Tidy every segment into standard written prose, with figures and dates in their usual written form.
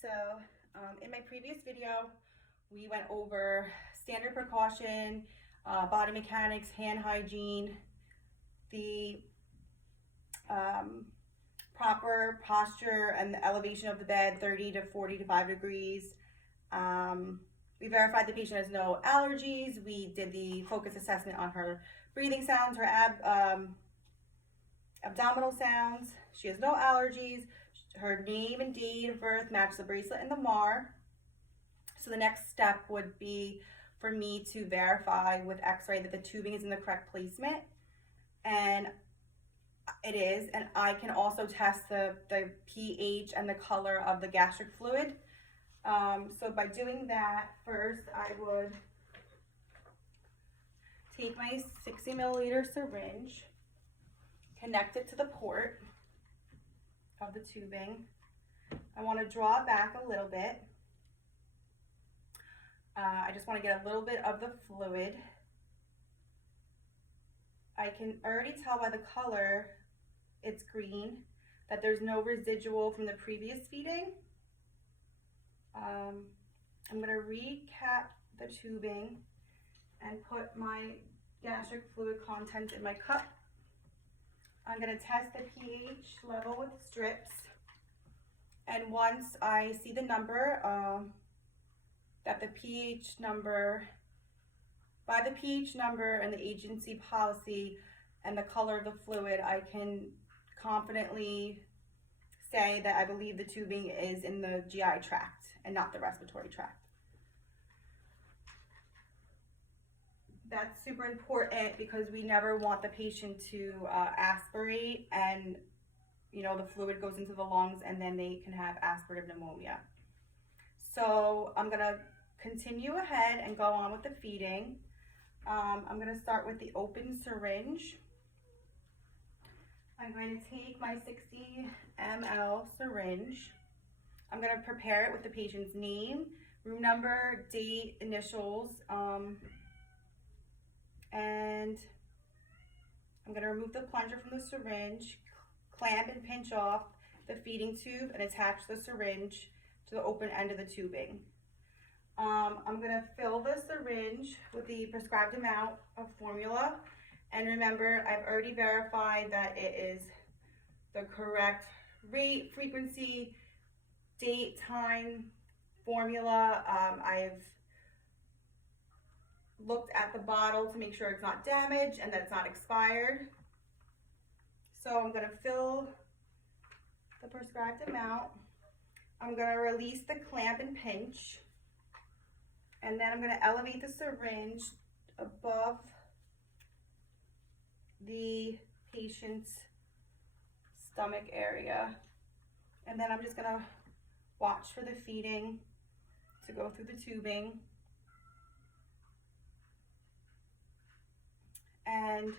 So in my previous video, we went over standard precaution, body mechanics, hand hygiene, the proper posture and the elevation of the bed, 30 to 45 degrees. We verified the patient has no allergies. We did the focus assessment on her breathing sounds, her abdominal sounds. She has no allergies. Her name and date of birth match the bracelet and the MAR. So the next step would be for me to verify with x-ray that the tubing is in the correct placement. And it is, and I can also test the pH and the color of the gastric fluid. So by doing that, first I would take my 60 milliliter syringe, connect it to the port of the tubing. I want to draw it back a little bit. I just want to get a little bit of the fluid. I can already tell by the color, it's green, that there's no residual from the previous feeding. I'm going to recap the tubing and put my gastric fluid content in my cup. I'm going to test the pH level with strips, and once I see the number, that the pH number, by the pH number and the agency policy and the color of the fluid, I can confidently say that I believe the tubing is in the GI tract and not the respiratory tract. That's super important because we never want the patient to aspirate and the fluid goes into the lungs and then they can have aspirative pneumonia. So I'm gonna continue ahead and go on with the feeding. I'm gonna start with the open syringe. I'm going to take my 60 ml syringe. I'm going to prepare it with the patient's name, room number, date, initials, and I'm going to remove the plunger from the syringe, clamp and pinch off the feeding tube, and attach the syringe to the open end of the tubing. I'm going to fill the syringe with the prescribed amount of formula. And remember, I've already verified that it is the correct rate, frequency, date, time, formula. I've looked at the bottle to make sure it's not damaged and that it's not expired. So I'm going to fill the prescribed amount. I'm going to release the clamp and pinch. And then I'm going to elevate the syringe above the patient's stomach area, and then I'm just gonna watch for the feeding to go through the tubing, and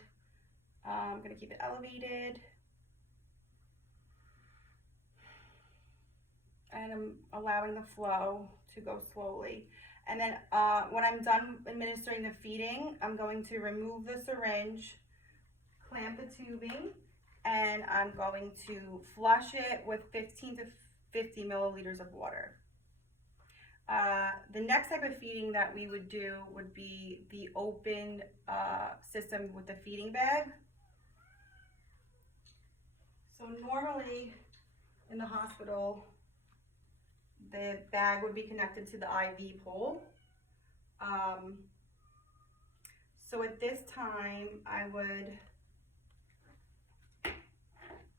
I'm gonna keep it elevated, and I'm allowing the flow to go slowly. And then when I'm done administering the feeding, I'm going to remove the syringe, clamp the tubing, and I'm going to flush it with 15 to 50 milliliters of water. The next type of feeding that we would do would be the open system with the feeding bag. So normally in the hospital, the bag would be connected to the IV pole. So at this time, I would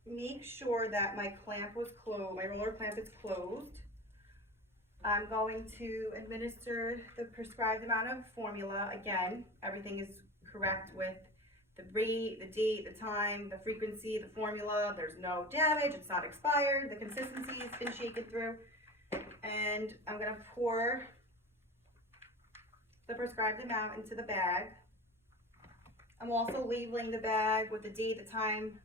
make sure that my clamp was closed, my roller clamp is closed. I'm going to administer the prescribed amount of formula. Again, everything is correct with the rate, the date, the time, the frequency, the formula. There's no damage, it's not expired, the consistency has been shaken through. And I'm gonna pour the prescribed amount into the bag. I'm also labeling the bag with the date, the time,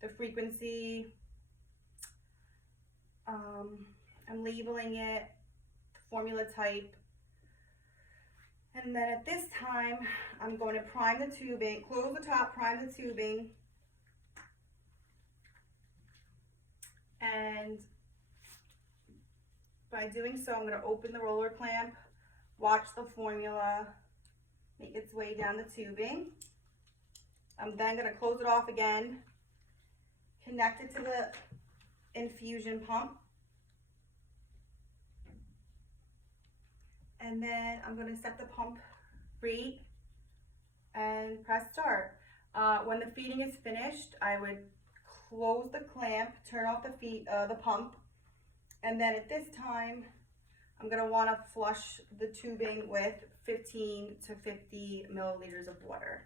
the frequency. I'm labeling it, the formula type. And then at this time, I'm going to prime the tubing, close the top, prime the tubing. And By doing so, I'm going to open the roller clamp, watch the formula make its way down the tubing. I'm then going to close it off again, connect it to the infusion pump, and then I'm going to set the pump rate and press start. When the feeding is finished, I would close the clamp, turn off the pump, and then at this time, I'm going to want to flush the tubing with 15 to 50 milliliters of water.